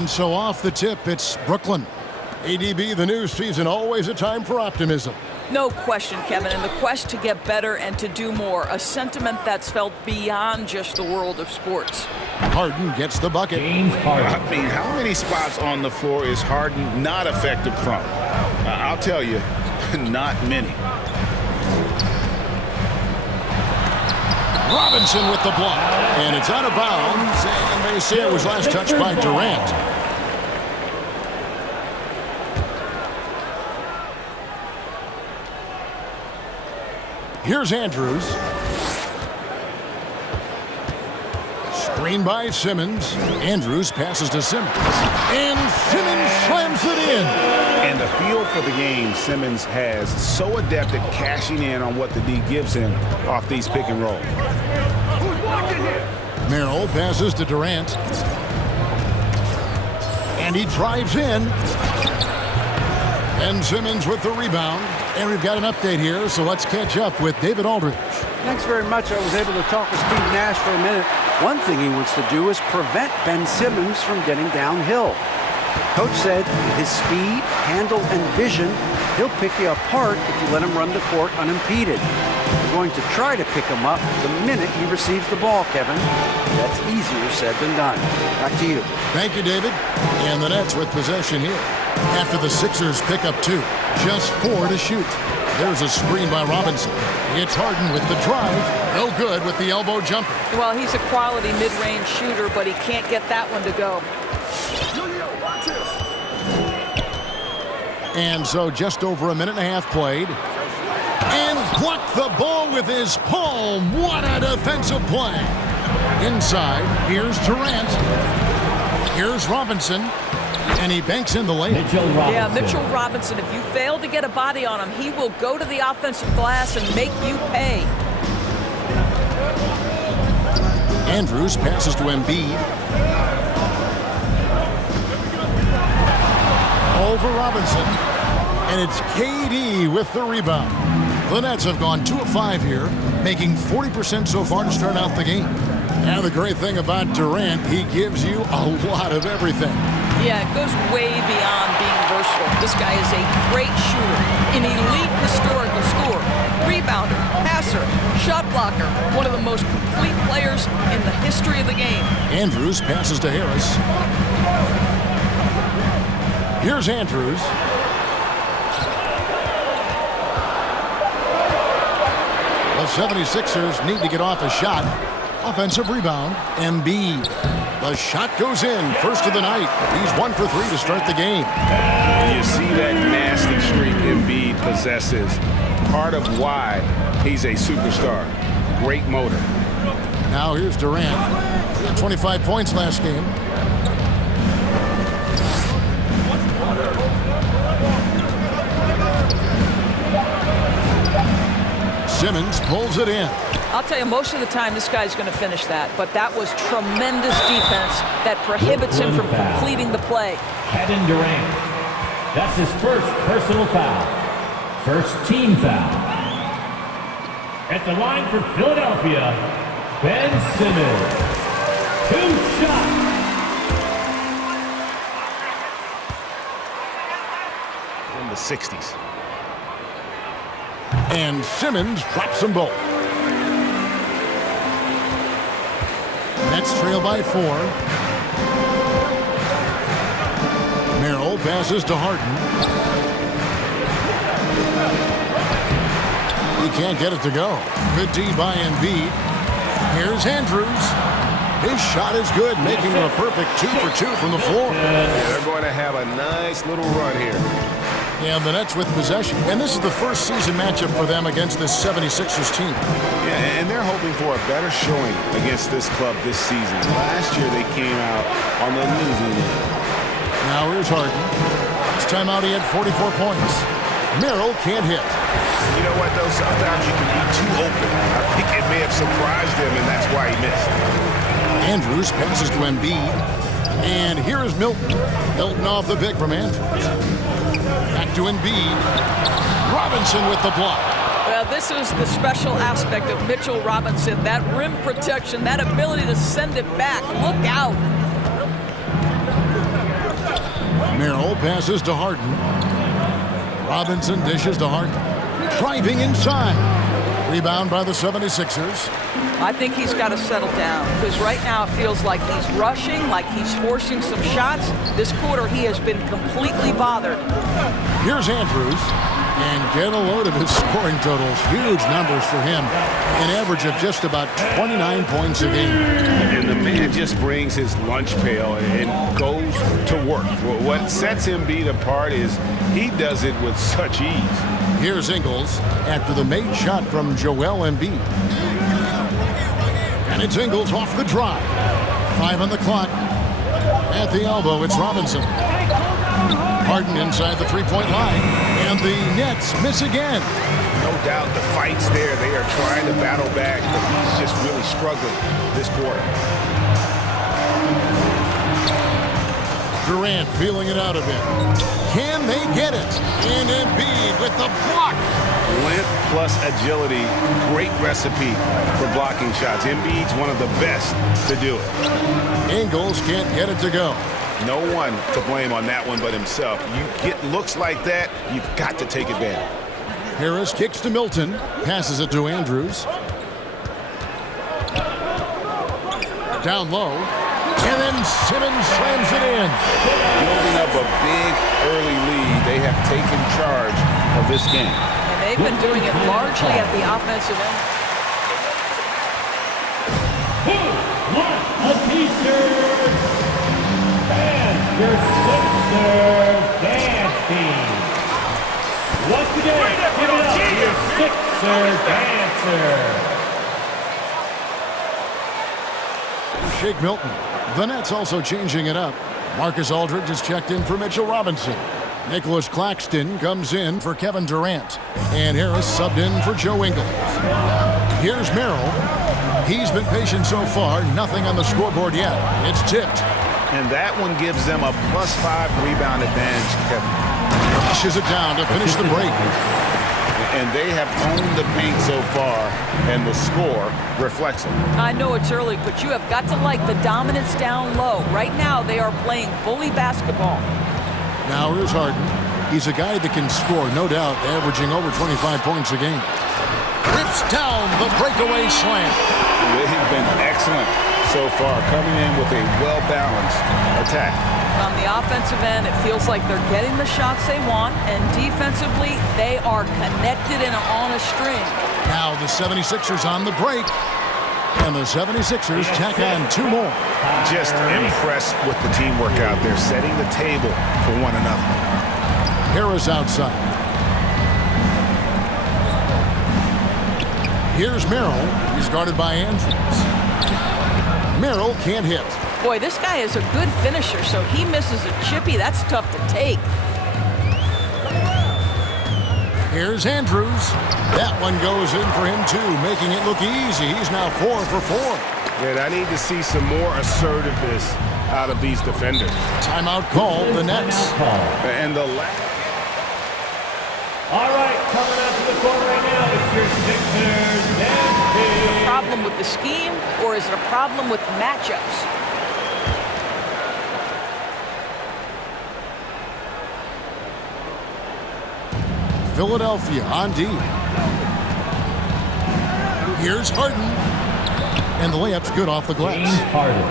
And so off the tip, it's Brooklyn. ADB, the new season, always a time for optimism. No question, Kevin, and the quest to get better and to do more, a sentiment that's felt beyond just the world of sports. Harden gets the bucket. James Harden. I mean, how many spots on the floor is Harden not effective from? I'll tell you, not many. Robinson with the block, and it's out of bounds, and they say it was last touched by Durant. Here's Andrews. Screen by Simmons. Andrews passes to Simmons. And Simmons slams it in. And the feel for the game Simmons has so adept at cashing in on what the D gives him off these pick and roll. Merrill passes to Durant. And he drives in. And Simmons with the rebound. And we've got an update here, so let's catch up with David Aldridge. Thanks very much. I was able to talk with Steve Nash for a minute. One thing he wants to do is prevent Ben Simmons from getting downhill. Coach said with his speed, handle, and vision, he'll pick you apart if you let him run the court unimpeded. We're going to try to pick him up the minute he receives the ball, Kevin. That's easier said than done. Back to you. Thank you, David. And the Nets with possession here. After the Sixers pick up 2, just 4 to shoot. There's a screen by Robinson. It's Harden with the drive. No good with the elbow jumper. Well, he's a quality mid-range shooter, but he can't get that one to go. And so just over a minute and a half played. And blocked the ball with his palm. What a defensive play. Inside, here's Durant. Here's Robinson. And he banks in the layup. Yeah, Mitchell Robinson, if you fail to get a body on him, he will go to the offensive glass and make you pay. Andrews passes to Embiid. Over Robinson. And it's KD with the rebound. The Nets have gone 2 of 5 here, making 40% so far to start out the game. And the great thing about Durant, he gives you a lot of everything. Yeah, it goes way beyond being versatile. This guy is a great shooter, an elite historical scorer, rebounder, passer, shot blocker, one of the most complete players in the history of the game. Andrews passes to Harris. Here's Andrews. The 76ers need to get off a shot. Offensive rebound, Embiid. The shot goes in, first of the night. He's 1 for 3 to start the game. You see that nasty streak Embiid possesses. Part of why he's a superstar. Great motor. Now here's Durant. He had 25 points last game. Simmons pulls it in. I'll tell you, most of the time this guy's going to finish that, but that was tremendous defense that prohibits him from completing the play. Kevin Durant. That's his first personal foul. First team foul. At the line for Philadelphia, Ben Simmons. 2 shots. In the 60s. And Simmons drops them both. Nets trail by 4. Merrill passes to Harden. He can't get it to go. Good D by Embiid. Here's Andrews. His shot is good, making him a perfect 2 for 2 from the floor. Yeah, they're going to have a nice little run here. And the Nets with possession. And this is the first season matchup for them against this 76ers team. Yeah, and they're hoping for a better showing against this club this season. Last year they came out on the losing end. Now here's Harden. This time out he had 44 points. Merrill can't hit. You know what, though? Sometimes you can be too open. I think it may have surprised him, and that's why he missed. Andrews passes to Embiid. And here is Milton. Milton off the pick from Andrews. Back to Embiid. Robinson with the block. Well, this is the special aspect of Mitchell Robinson. That rim protection, that ability to send it back. Look out. Merrill passes to Harden. Robinson dishes to Harden. Driving inside. Rebound by the 76ers. I think he's got to settle down because right now it feels like he's rushing, like he's forcing some shots. This quarter he has been completely bothered. Here's Andrews. And get a load of his scoring totals. Huge numbers for him. An average of just about 29 points a game. And the man just brings his lunch pail and goes to work. What sets Embiid apart is he does it with such ease. Here's Ingles after the made shot from Joel Embiid. And it's Ingles off the drive. 5 on the clock. At the elbow, it's Robinson. Harden inside the three-point line. And the Nets miss again. No doubt the fight's there. They are trying to battle back, but he's just really struggling this quarter. Durant feeling it out a bit. Can they get it? And Embiid with the block. Length plus agility, great recipe for blocking shots. Embiid's one of the best to do it. Ingles can't get it to go. No one to blame on that one but himself. You get looks like that, you've got to take advantage. Harris kicks to Milton, passes it to Andrews. Down low, and then Simmons slams it in. Building up a big early lead, they have taken charge of this game. And they've been doing it largely at the offensive end. A t-shirt. And your Sixers dance team. Once again, give it up for your Sixers dancer. Shake Milton. The Nets also changing it up. Marcus Aldridge has checked in for Mitchell Robinson. Nicholas Claxton comes in for Kevin Durant. And Harris subbed in for Joe Ingles. Here's Merrill. He's been patient so far. Nothing on the scoreboard yet. It's tipped. And that one gives them a +5 rebound advantage, Kevin. Pushes it down to finish the break. And they have owned the paint so far, and the score reflects it. I know it's early, but you have got to like the dominance down low. Right now, they are playing bully basketball. Now here's Harden. He's a guy that can score, no doubt, averaging over 25 points a game. Rips down the breakaway slam. They've been excellent so far, coming in with a well-balanced attack. On the offensive end, it feels like they're getting the shots they want, and defensively, they are connected and on a string. Now the 76ers on the break, and the 76ers tack on 2 more. Just impressed with the teamwork out there, setting the table for one another. Harris outside. Here's Merrill. He's guarded by Andrews. Merrill can't hit. Boy, this guy is a good finisher, so he misses a chippy. That's tough to take. Here's Andrews. That one goes in for him, too, making it look easy. He's now 4 for 4. And I need to see some more assertiveness out of these defenders. Timeout call, the Nets. And the last. All right, coming out to the court right now, it's your Sixers dance team. Problem with the scheme, or is it a problem with matchups? Philadelphia on D. Here's Harden. And the layup's good off the glass.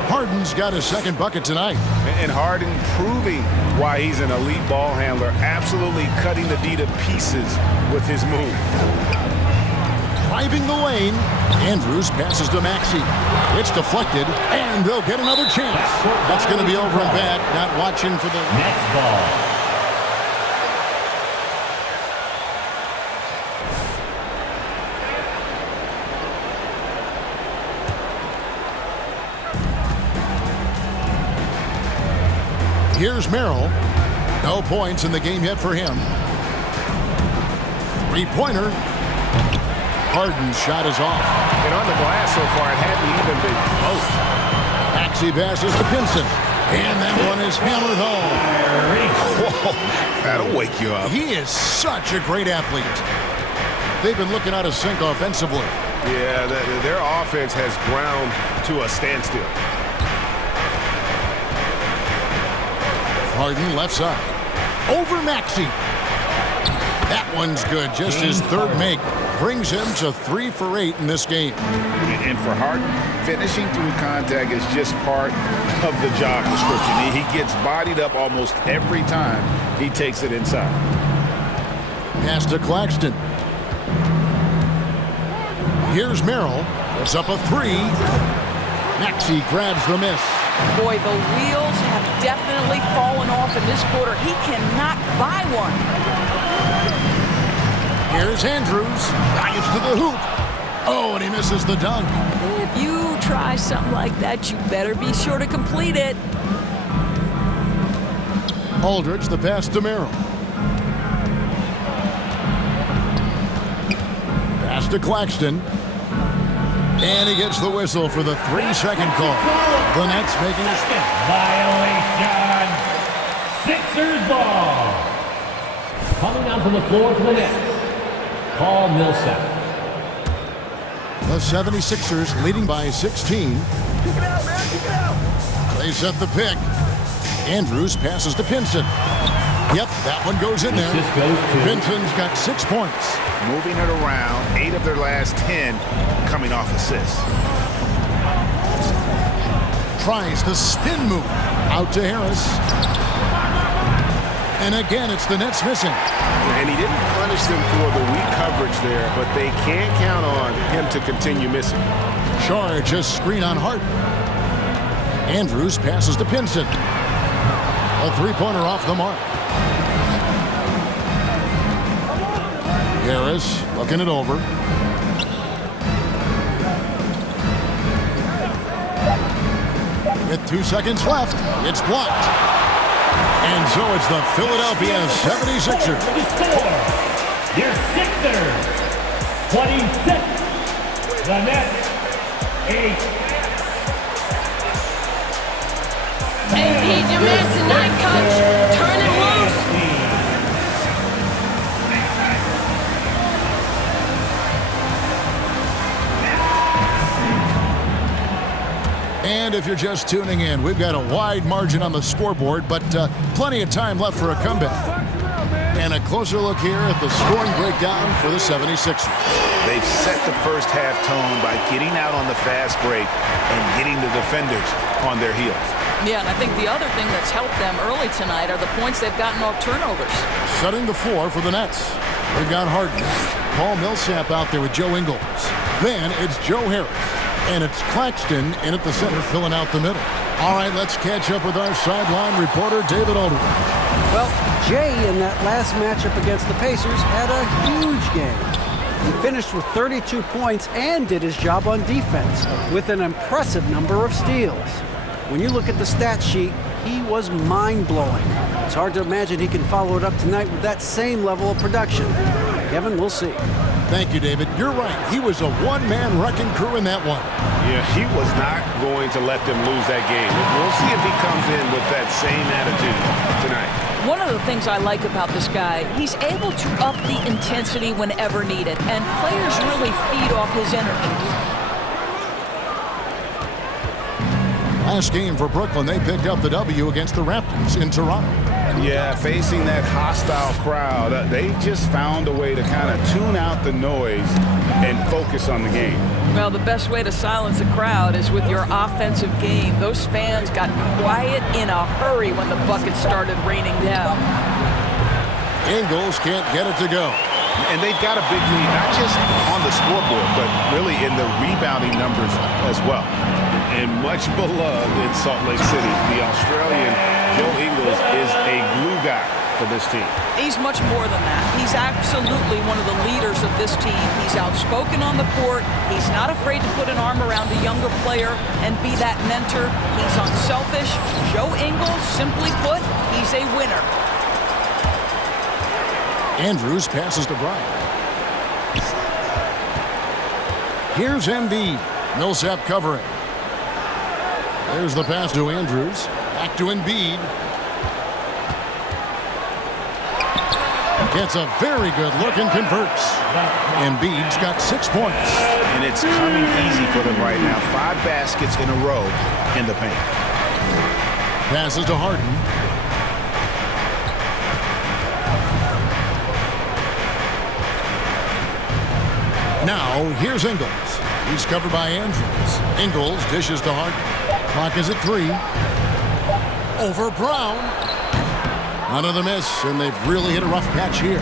Harden's got his second bucket tonight. And Harden proving why he's an elite ball handler, absolutely cutting the D to pieces with his move. Driving the lane, Andrews passes to Maxey. It's deflected, and they'll get another chance. That's going to be over and back, not watching for the next ball. Here's Merrill. No points in the game yet for him. Three-pointer. Harden's shot is off. And on the glass so far, it hadn't even been close. Maxey passes to Pinson. And that one is hammered home. Whoa, that'll wake you up. He is such a great athlete. They've been looking out of sync offensively. Yeah, their offense has ground to a standstill. Harden left side. Over Maxey. That one's good. Just his third make brings him to 3 for 8 in this game. And for Harden, finishing through contact is just part of the job description. He gets bodied up almost every time he takes it inside. Pass to Claxton. Here's Merrill. It's up a 3. Maxey grabs the miss. Boy, the wheels have definitely fallen off in this quarter. He cannot buy one. Here's Andrews. Drives to the hoop. Oh, and he misses the dunk. If you try something like that, you better be sure to complete it. Aldridge, the pass to Merrill. Pass to Claxton. And he gets the whistle for the 3-second call. The Nets making a Violation. Sixers ball. Coming down from the floor for the Nets, Paul Millsap. The 76ers leading by 16. Kick it out, man. Kick it out. They set the pick. Andrews passes to Pinson. Yep, that one goes in there. This goes to Pinson's got 6 points. Moving it around, 8 of their last 10 coming off assists. Tries the spin move. Out to Harris. And again, it's the Nets missing. And he didn't punish them for the weak coverage there, but they can't count on him to continue missing. Charge a screen on Harden. Andrews passes to Pinson. A 3-pointer off the mark. Harris looking it over. With 2 seconds left, it's blocked. And so it's the Philadelphia 76ers. Your Sixers, 26. The Nets, 8. Hey, he's your man tonight, coach. Turn it loose. And if you're just tuning in, we've got a wide margin on the scoreboard, but plenty of time left for a comeback. And a closer look here at the scoring breakdown for the 76ers. They've set the first half tone by getting out on the fast break and getting the defenders on their heels. Yeah, and I think the other thing that's helped them early tonight are the points they've gotten off turnovers. Setting the floor for the Nets. They've got Harden. Paul Millsap out there with Joe Ingles. Then it's Joe Harris. And it's Claxton in at the center, filling out the middle. All right, let's catch up with our sideline reporter, David Aldridge. Well, Jay in that last matchup against the Pacers had a huge game. He finished with 32 points and did his job on defense with an impressive number of steals. When you look at the stat sheet, he was mind-blowing. It's hard to imagine he can follow it up tonight with that same level of production. Kevin, we'll see. Thank you, David. You're right. He was a one-man wrecking crew in that one. Yeah, he was not going to let them lose that game. We'll see if he comes in with that same attitude tonight. One of the things I like about this guy, he's able to up the intensity whenever needed, and players really feed off his energy. Last game for Brooklyn, they picked up the W against the Raptors in Toronto. Yeah, facing that hostile crowd, they just found a way to kind of tune out the noise and focus on the game. Well, the best way to silence a crowd is with your offensive game. Those fans got quiet in a hurry when the buckets started raining down. Ingles can't get it to go. And they've got a big lead, not just on the scoreboard, but really in the rebounding numbers as well. And much beloved in Salt Lake City, the Australian Joe Ingles is a glue guy for this team. He's much more than that. He's absolutely one of the leaders of this team. He's outspoken on the court. He's not afraid to put an arm around a younger player and be that mentor. He's unselfish. Joe Ingles, simply put, he's a winner. Andrews passes to Bryant. Here's Embiid. Millsap covering. There's the pass to Andrews. Back to Embiid. Gets a very good look and converts. Embiid's got 6 points. And it's coming easy for them right now. 5 baskets in a row in the paint. Passes to Harden. Now, here's Ingles. He's covered by Andrews. Ingles dishes to Hart. Clock is at 3. Over Brown. Another miss, and they've really hit a rough patch here.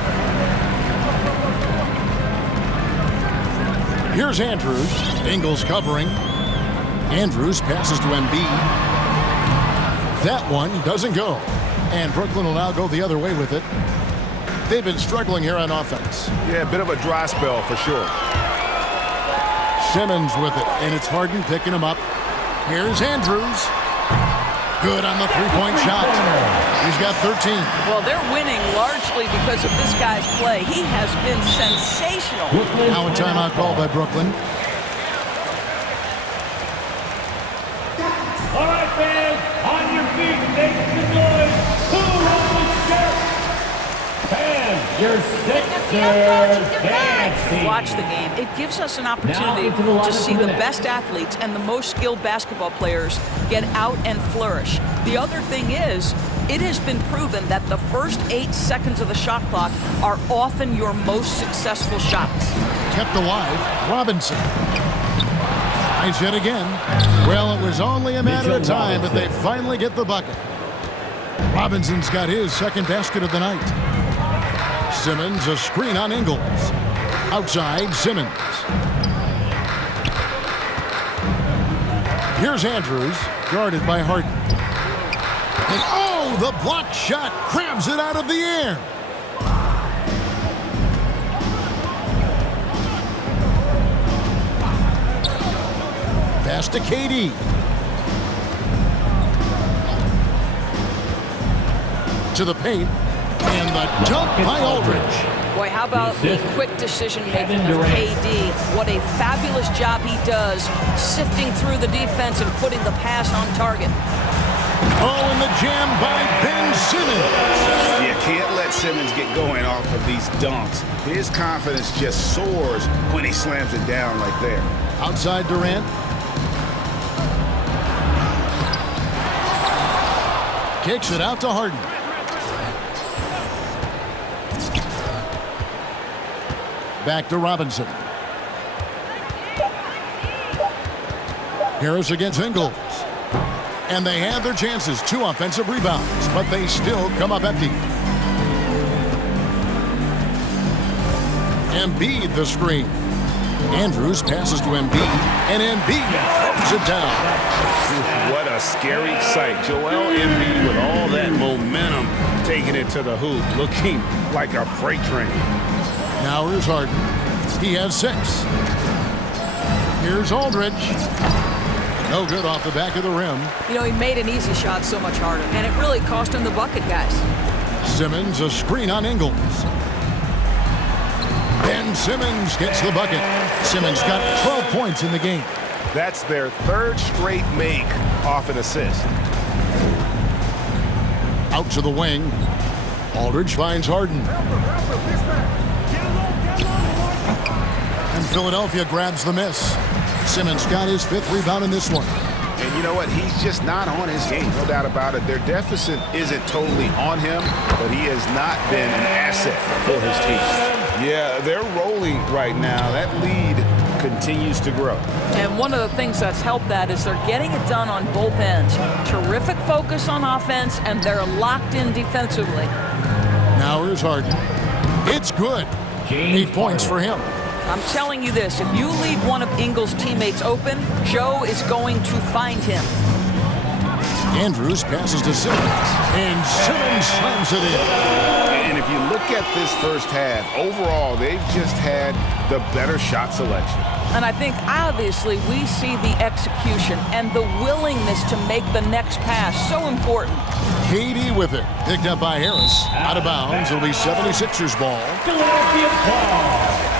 Here's Andrews. Ingles covering. Andrews passes to Embiid. That one doesn't go. And Brooklyn will now go the other way with it. They've been struggling here on offense. Yeah, a bit of a dry spell for sure. Simmons with it, and it's Harden picking him up. Here's Andrews. Good on the three-point shot. He's got 13. Well, they're winning largely because of this guy's play. He has been sensational. Now a timeout called by Brooklyn. All right, fans, on your feet, make some noise. Who wants to start? And your Sixers dance team. Watch the game. It gives us an opportunity to see the best athletes and the most skilled basketball players get out and flourish. The other thing is, it has been proven that the first 8 seconds of the shot clock are often your most successful shots. Kept alive, Robinson. Nice hit again. Well, it was only a matter of time, but they finally get the bucket. Robinson's got his second basket of the night. Simmons, a screen on Ingles. Outside, Simmons. Here's Andrews, guarded by Harden. And oh, the block shot crabs it out of the air. Pass to KD. To the paint. And the dunk by Aldridge. Boy, how about the quick decision-making of KD? What a fabulous job he does sifting through the defense and putting the pass on target. Oh, and the jam by Ben Simmons. You can't let Simmons get going off of these dunks. His confidence just soars when he slams it down like there. Outside Durant. Kicks it out to Harden. Back to Robinson. Harris against Ingles. And they had their chances. 2 offensive rebounds, but they still come up empty. Embiid the screen. Andrews passes to Embiid, and Embiid throws it down. What a scary sight. Joel Embiid with all that momentum taking it to the hoop, looking like a freight train. Now here's Harden. He has 6. Here's Aldridge. No good off the back of the rim. You know, he made an easy shot so much harder, and it really cost him the bucket, guys. Simmons, a screen on Ingles. Ben Simmons gets the bucket. Simmons got 12 points in the game. That's their 3rd straight make off an assist. Out to the wing. Aldridge finds Harden. And Philadelphia grabs the miss. Simmons got his 5th rebound in this one. And you know what? He's just not on his game, no doubt about it. Their deficit isn't totally on him, but he has not been an asset for his team. Yeah, they're rolling right now. That lead continues to grow. And one of the things that's helped that is they're getting it done on both ends. Terrific focus on offense, and they're locked in defensively. Now here's Harden. It's good. 8 points for him. I'm telling you this, if you leave one of Ingles' teammates open, Joe is going to find him. Andrews passes to Simmons, and Simmons slams it in. And if you look at this first half, overall, they've just had the better shot selection. And I think, obviously, we see the execution and the willingness to make the next pass so important. KD with it. Picked up by Harris. Out of bounds. It'll be 76ers ball. Philadelphia ball.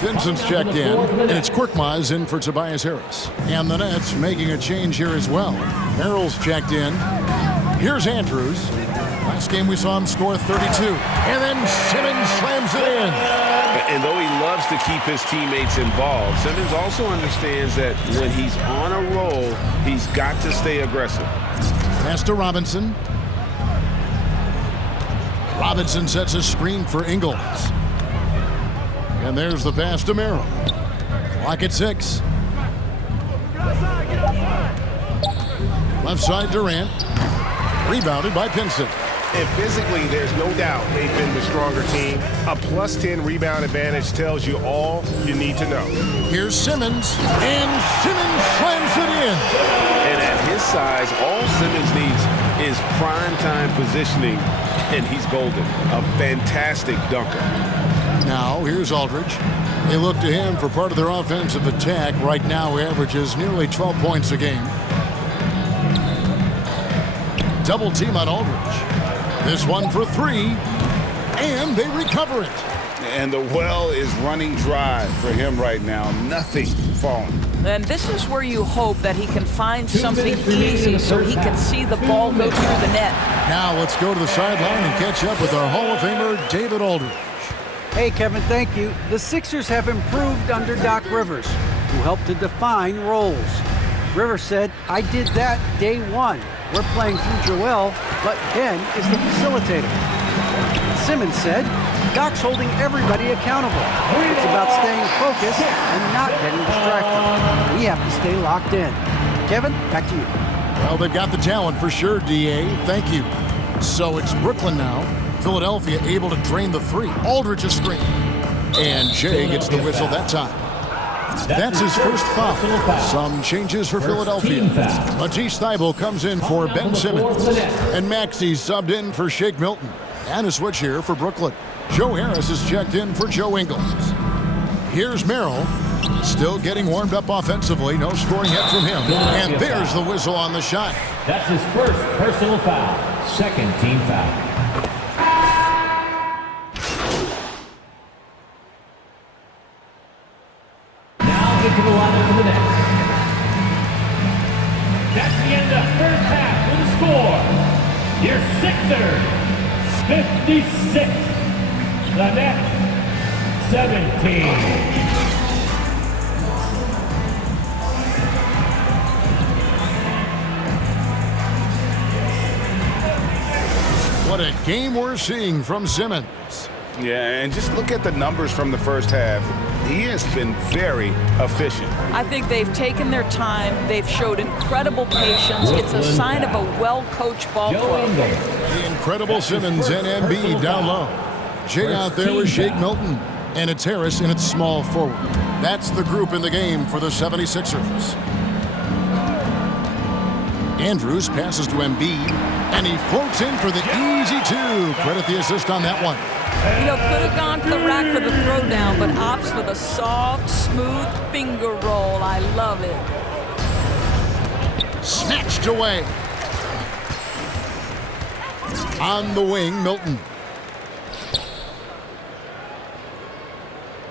Vincent's checked in, and it's Korkmaz in for Tobias Harris. And the Nets making a change here as well. Merrill's checked in. Here's Andrews. Last game we saw him score 32. And then Simmons slams it in. And though he loves to keep his teammates involved, Simmons also understands that when he's on a roll, he's got to stay aggressive. Pass to Robinson. Robinson sets a screen for Ingles. And there's the pass to Merrill. Clock at 6. Left side Durant. Rebounded by Pinson. And physically, there's no doubt they've been the stronger team. A plus 10 rebound advantage tells you all you need to know. Here's Simmons, and Simmons slams it in. And at his size, all Simmons needs is prime time positioning, and he's golden. A fantastic dunker. Now, here's Aldridge. They look to him for part of their offensive attack. Right now, he averages nearly 12 points a game. Double team on Aldridge. This one for 3, and they recover it. And the well is running dry for him right now. Nothing falling. And this is where you hope that he can find something easy so he can see the ball go through the net. Now let's go to the sideline and catch up with our Hall of Famer, David Aldridge. Hey, Kevin, thank you. The Sixers have improved under Doc Rivers, who helped to define roles. Rivers said, "I did that day one. We're playing through Joel, but Ben is the facilitator." Simmons said, "Doc's holding everybody accountable. It's about staying focused and not getting distracted. We have to stay locked in." Kevin, back to you. Well, they've got the talent for sure, D.A. Thank you. So it's Brooklyn now. Philadelphia able to drain the 3. Aldridge a screen. And Jay gets the whistle that time. That's his first foul. Some changes for Philadelphia. Matisse Thybulle comes in for Ben Simmons. And Maxey subbed in for Shake Milton. And a switch here for Brooklyn. Joe Harris is checked in for Joe Ingles. Here's Merrill. Still getting warmed up offensively. No scoring yet from him. And there's the whistle on the shot. That's his first personal foul. Second team foul. To the line for the next. That's the end of first half with the score. Your Sixers, 56. The Nets, 17. What a game we're seeing from Simmons. Yeah, and just look at the numbers from the first half. He has been very efficient. I think they've taken their time. They've showed incredible patience. It's a sign of a well-coached ball club. The incredible Simmons and Embiid down low. Jay out there with Shake Milton. And it's Harris in its small forward. That's the group in the game for the 76ers. Andrews passes to Embiid. And he floats in for the easy 2. Credit the assist on that one. You know, could have gone to the rack for the throwdown, but opts for the soft, smooth finger roll. I love it. Snatched away. On the wing, Milton.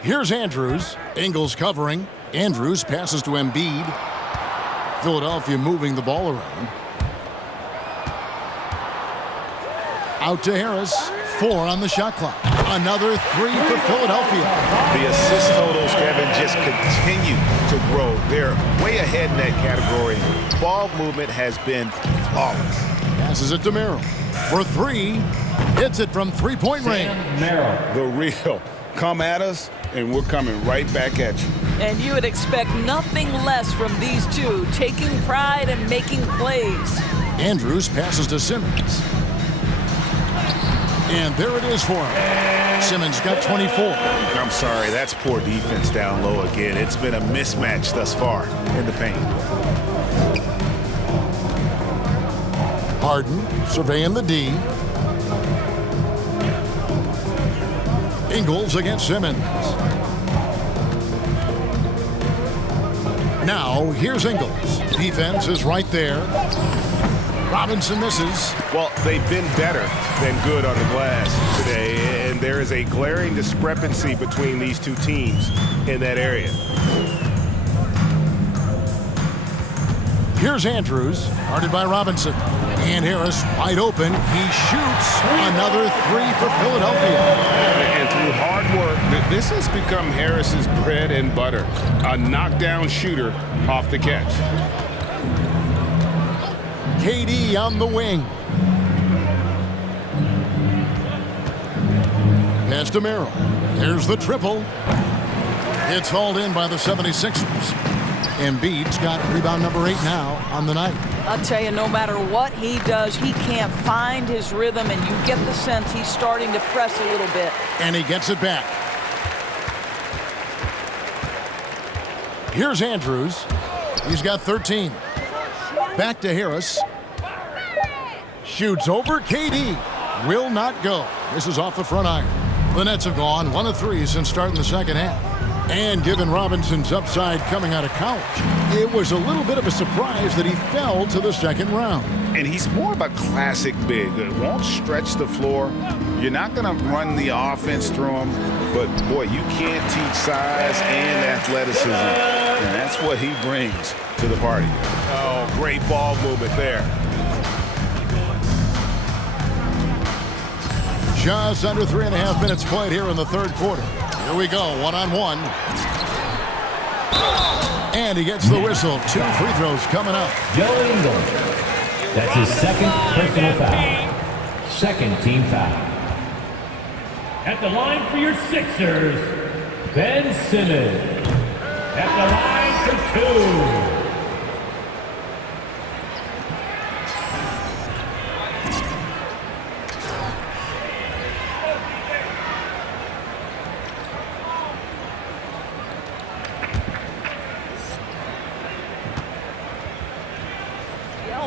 Here's Andrews. Ingles covering. Andrews passes to Embiid. Philadelphia moving the ball around. Out to Harris. 4 on the shot clock. Another 3 for Philadelphia. The assist totals, Kevin, just continue to grow. They're way ahead in that category. Ball movement has been flawless. Passes it to Merrill. For 3. Hits it from three-point range. Merrill. The real. Come at us, and we're coming right back at you. And you would expect nothing less from these two, taking pride and making plays. Andrews passes to Simmons. And there it is for him. Simmons got 24. I'm sorry, that's poor defense down low again. It's been a mismatch thus far in the paint. Harden surveying the D. Ingles against Simmons. Now, here's Ingles. Defense is right there. Robinson misses. Well, they've been better than good on the glass today, and there is a glaring discrepancy between these two teams in that area. Here's Andrews, guarded by Robinson. And Harris wide open. He shoots another 3 for Philadelphia. And through hard work, this has become Harris's bread and butter. A knockdown shooter off the catch. KD on the wing. Pass to Merrill. There's the triple. It's hauled in by the 76ers. Embiid's got rebound number 8 now on the night. I'll tell you, no matter what he does, he can't find his rhythm, and you get the sense he's starting to press a little bit. And he gets it back. Here's Andrews. He's got 13. Back to Harris. Shoots over. KD will not go. This is off the front iron. The Nets have gone 1 of 3 since starting the second half. And given Robinson's upside coming out of college, it was a little bit of a surprise that he fell to the second round. And he's more of a classic big. It won't stretch the floor. You're not going to run the offense through him. But, boy, you can't teach size and athleticism. And that's what he brings to the party. Oh, great ball movement there. Just under 3.5 minutes played here in the third quarter. Here we go, one-on-one. And he gets the whistle. 2 free throws coming up. Joe Ingles. That's his second personal foul. Second team foul. At the line for your Sixers, Ben Simmons. At the line for 2.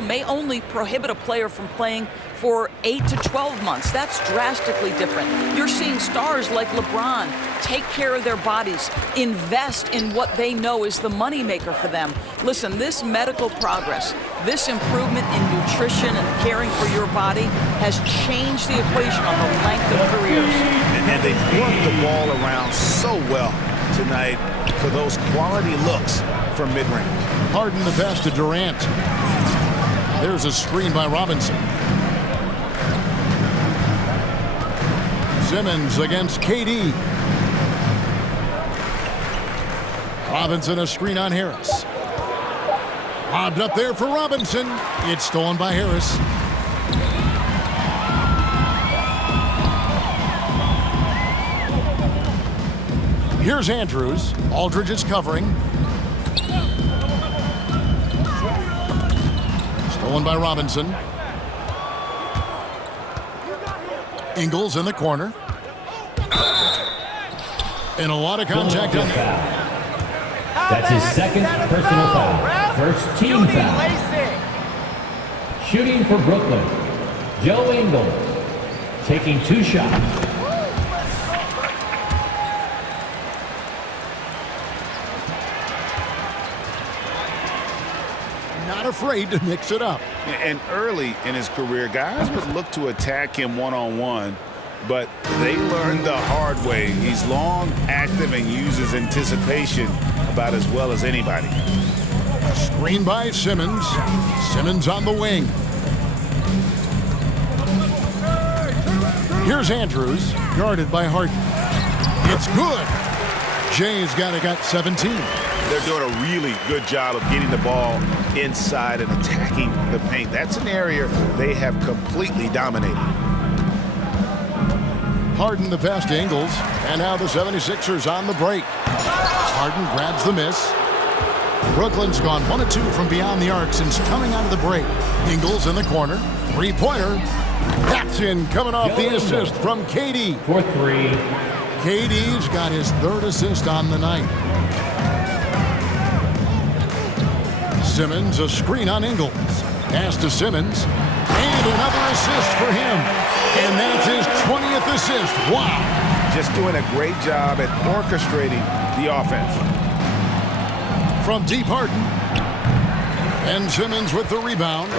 May only prohibit a player from playing for 8 to 12 months. That's drastically different. You're seeing stars like LeBron take care of their bodies, invest in what they know is the moneymaker for them. Listen, this medical progress, this improvement in nutrition and caring for your body has changed the equation on the length of careers. And they worked the ball around so well tonight for those quality looks from mid-range. Harden the pass to Durant. There's a screen by Robinson. Simmons against KD. Robinson a screen on Harris. Lobbed up there for Robinson. It's stolen by Harris. Here's Andrews. Aldridge is covering. Stolen by Robinson. Ingles in the corner. And a lot of contact on foul. That's his second personal foul. First team foul. Shooting for Brooklyn, Joe Ingles. Taking 2 shots. not afraid to mix it up. And early in his career, guys would look to attack him one-on-one, but they learned the hard way. He's long, active, and uses anticipation about as well as anybody. Screen by Simmons. Simmons on the wing. Here's Andrews, guarded by Harden. It's good. Jay's got 17. They're doing a really good job of getting the ball inside and attacking the paint. That's an area they have completely dominated. Harden the pass to Ingles, and now the 76ers on the break. Harden grabs the miss. Brooklyn's gone 1 of 2 from beyond the arc since coming out of the break. Ingles in the corner, three-pointer. That's in, coming off the assist from KD. For 3. KD's got his 3rd assist on the night. Simmons, a screen on Ingles. Pass to Simmons, and another assist for him. And that's his 20th assist. Wow. Just doing a great job at orchestrating the offense. From deep, Harden. And Simmons with the rebound.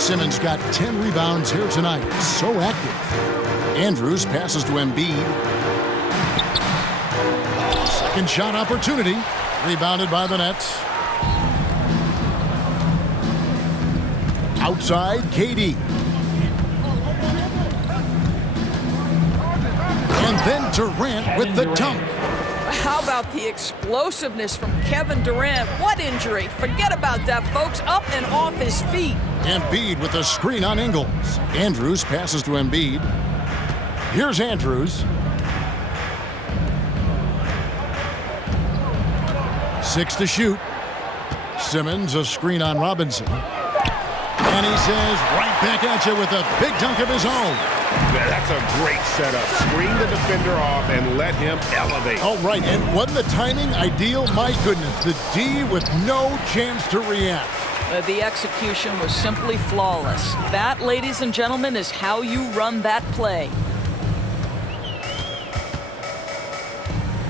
Simmons got 10 rebounds here tonight. So active. Andrews passes to Embiid. Second shot opportunity. Rebounded by the Nets. Outside, KD. And then Durant with the dunk. How about the explosiveness from Kevin Durant? What injury? Forget about that, folks. Up and off his feet. Embiid with a screen on Ingles. Andrews passes to Embiid. Here's Andrews. 6 to shoot. Simmons, a screen on Robinson. And he says right back at you with a big dunk of his own. That's a great setup. Screen the defender off and let him elevate. All right, and wasn't the timing ideal? My goodness, the D with no chance to react. The execution was simply flawless. That, ladies and gentlemen, is how you run that play.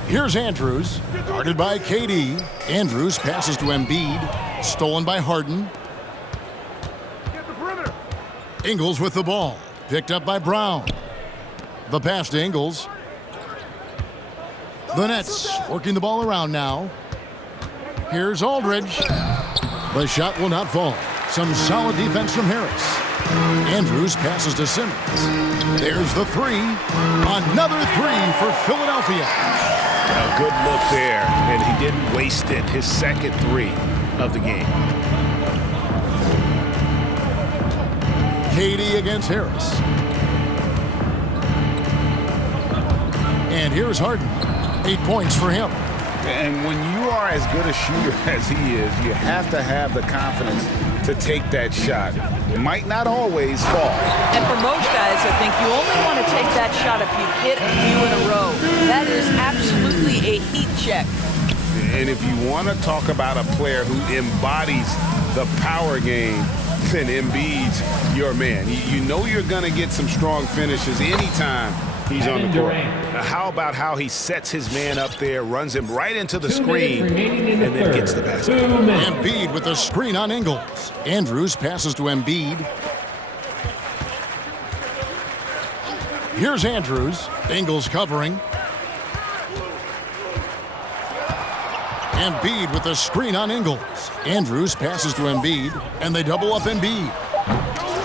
Here's Andrews, guarded by KD. Andrews passes to Embiid, stolen by Harden. Get the perimeter. Ingles with the ball, picked up by Brown. The pass to Ingles. The Nets working the ball around now. Here's Aldridge. The shot will not fall. Some solid defense from Harris. Andrews passes to Simmons. There's the three. Another three for Philadelphia. A good look there, and he didn't waste it. His second three of the game. KD against Harris. And here's Harden. 8 points for him. And when you are as good a shooter as he is, you have to have the confidence to take that shot. It might not always fall. And for most guys, I think you only want to take that shot if you've hit a few in a row. That is absolutely a heat check. And if you want to talk about a player who embodies the power game, then Embiid's your man. You know you're going to get some strong finishes anytime he's on the court. How about how he sets his man up there, runs him right into the screen, and then gets the basket. Embiid with the screen on Ingles. Andrews passes to Embiid. Here's Andrews. Ingles covering. Embiid with the screen on Ingles. Andrews passes to Embiid, and they double up Embiid.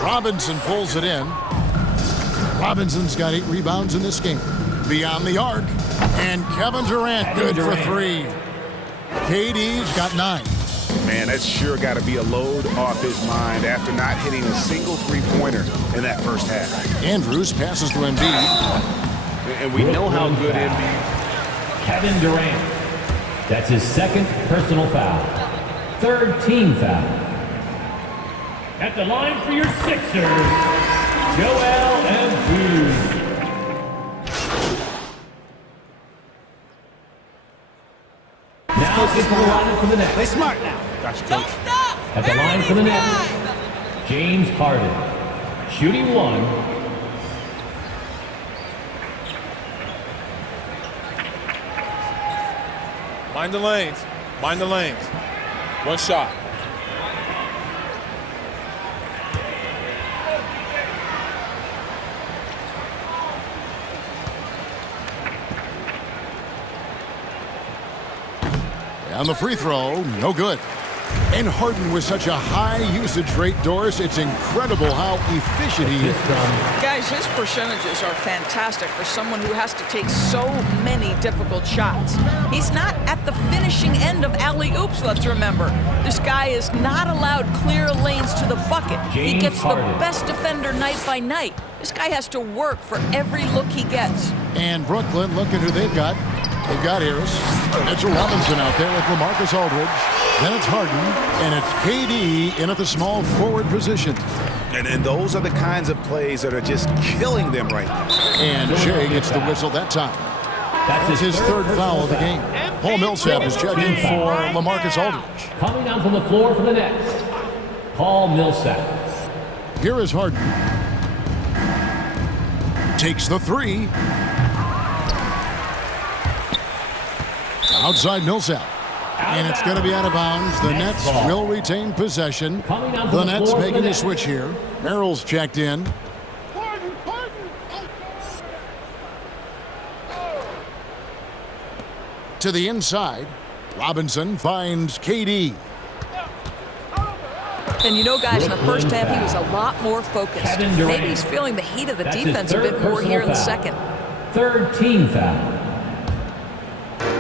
Robinson pulls it in. Robinson's got 8 rebounds in this game. Beyond the arc, and Kevin Durant good for 3. KD's got 9. Man, that's sure got to be a load off his mind after not hitting a single three-pointer in that first half. Andrews passes to Embiid. And we know how good Embiid. Kevin Durant. That's his second personal foul. Third team foul. At the line for your Sixers, Joel Embiid. Now gets to the line for the Nets. Play smart now. Gotcha, coach. At the line for the Nets, James Harden. Shooting 1. Mind the lanes. Mind the lanes. One shot. On the free throw, no good. And Harden with such a high usage rate, Doris, it's incredible how efficient he is. Guys, his percentages are fantastic for someone who has to take so many difficult shots. He's not at the finishing end of alley-oops, let's remember. This guy is not allowed clear lanes to the bucket. He gets the best defender night by night. This guy has to work for every look he gets. And Brooklyn, look at who they've got. They've got Harris. Mitchell Robinson out there with LaMarcus Aldridge. Then it's Harden, and it's KD in at the small forward position. And those are the kinds of plays that are just killing them right now. And Shea gets the whistle that time. That's his third foul of the game. Paul Millsap is checking for LaMarcus Aldridge. Coming down from the floor for the Nets, Paul Millsap. Here is Harden. Takes the 3. Outside Millsap. And it's going to be out of bounds. The Nets will retain possession. The Nets making the switch here. Merrill's checked in. To the inside. Robinson finds KD. And you know, guys, in the first half, he was a lot more focused. Maybe he's feeling the heat of the defense a bit more here in the second. Third team foul.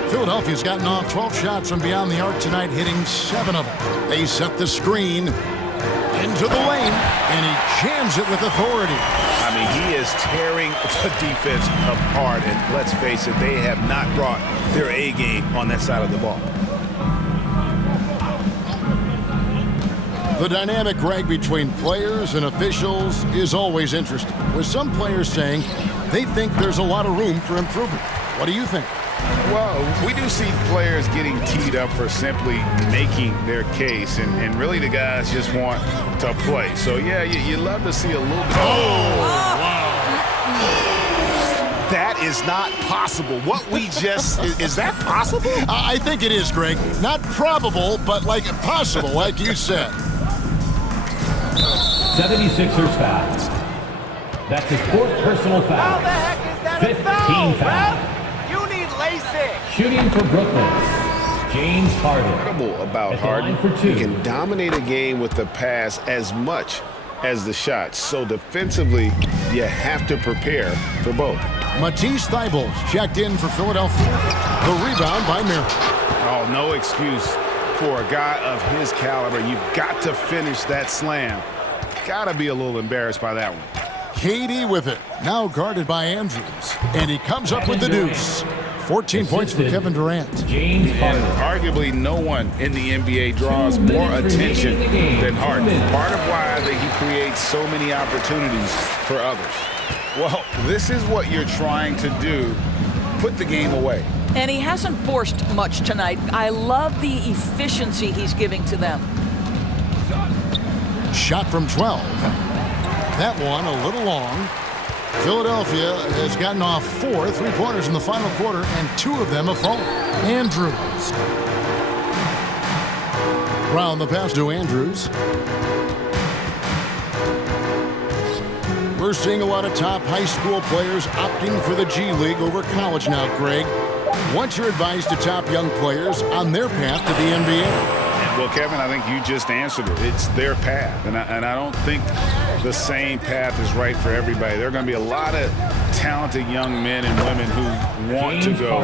Philadelphia's gotten off 12 shots from beyond the arc tonight, hitting 7 of them. They set the screen into the lane, and he jams it with authority. I mean, he is tearing the defense apart, and let's face it, they have not brought their A game on that side of the ball. The dynamic, Greg, between players and officials is always interesting, with some players saying they think there's a lot of room for improvement. What do you think? Well, we do see players getting teed up for simply making their case, and really the guys just want to play. So, yeah, you love to see a little bit. That is not possible. What we just, is that possible? I think it is, Greg. Not probable, but like possible, like you said. 76ers foul. That's his fourth personal foul. How the heck is that 15 a foul, foul. ref? You need LASIK. Shooting for Brooklyn, James Harden. Incredible about At the line Harden. for two. He can dominate a game with the pass as much as the shots. So defensively, you have to prepare for both. Matisse Thybulle checked in for Philadelphia. The rebound by Murray. Oh, no excuse for a guy of his caliber. You've got to finish that slam. Got to be a little embarrassed by that one. KD with it. Now guarded by Andrews. And he comes up with the deuce. 14 points for Kevin Durant. James And Harden. arguably no one in the NBA draws more attention than Harden. Part of why that he creates so many opportunities for others. Well, this is what you're trying to do. Put the game away. And he hasn't forced much tonight. I love the efficiency he's giving to them. Shot from 12. That one a little long. Philadelphia has gotten off 4 3-pointers in the final quarter, and 2 of them have fallen. Andrews. Round the pass to Andrews. We're seeing a lot of top high school players opting for the G League over college now, Greg. What's your advice to top young players on their path to the NBA? Well, Kevin, I think you just answered it. It's their path, and I don't think the same path is right for everybody. There are going to be a lot of talented young men and women who want to go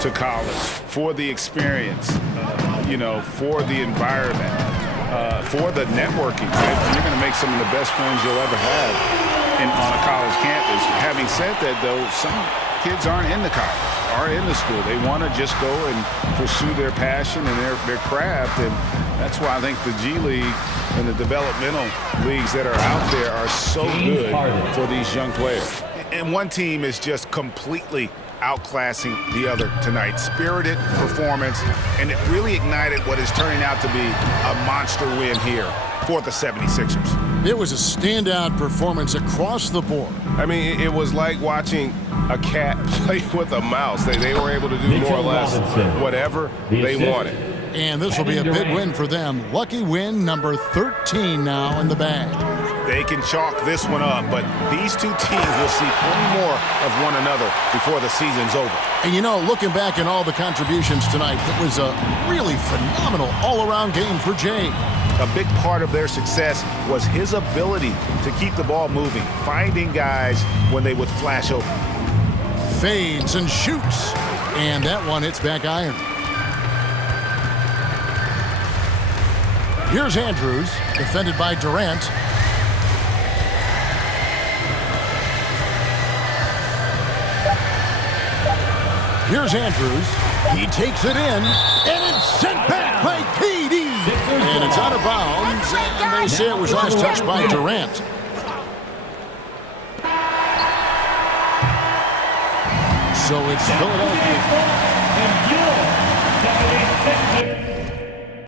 to college for the experience, for the environment, for the networking. You're going to make some of the best friends you'll ever have on a college campus. Having said that, though, some kids aren't in the college, are in the school. They want to just go and pursue their passion and their craft, and that's why I think the G League and the developmental leagues that are out there are so good for these young players. And one team is just completely outclassing the other tonight. Spirited performance, and it really ignited what is turning out to be a monster win here for the 76ers. It was a standout performance across the board. I mean, it was like watching a cat play with a mouse. They were able to do more or less whatever they wanted. And this will be a big win for them. Lucky win number 13 now in the bag. They can chalk this one up, but these two teams will see plenty more of one another before the season's over. And looking back at all the contributions tonight, it was a really phenomenal all-around game for Jay. A big part of their success was his ability to keep the ball moving, finding guys when they would flash open. Fades and shoots. And that one hits back iron. Here's Andrews, defended by Durant. Here's Andrews. He takes it in, and it's sent back by KD. And it's out of bounds, and they say it was last touched by Durant. So it's Philadelphia. And your 76ers